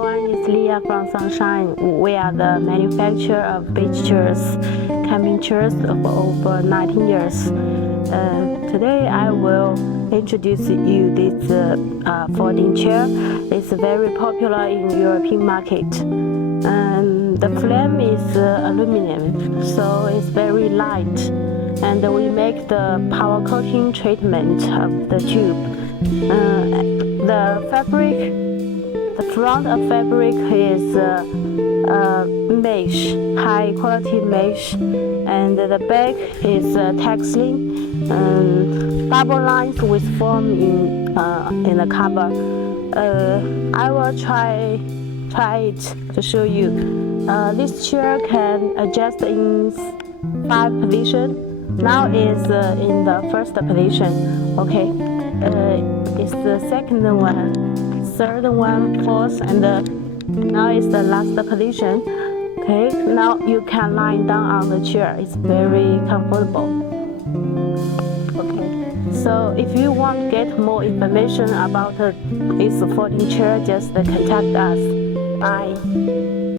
everyone, it's Leah from Sunshine. We are the manufacturer of beach chairs, camping chairs for over 19 years. Today I will introduce you this folding chair. It's very popular in European market. The frame is aluminum, so it's very light. And we make the power coating treatment of the tube. The front of fabric is mesh, high quality mesh, and the back is textile, double lines with foam in the cover. I will try it to show you. This chair can adjust in 5 positions. Now is in the first position. Okay, it's the second one, third one, fourth, and now is the last position. Okay, now you can lie down on the chair. It's very comfortable. Okay, so if you want to get more information about this folding chair, just contact us. Bye.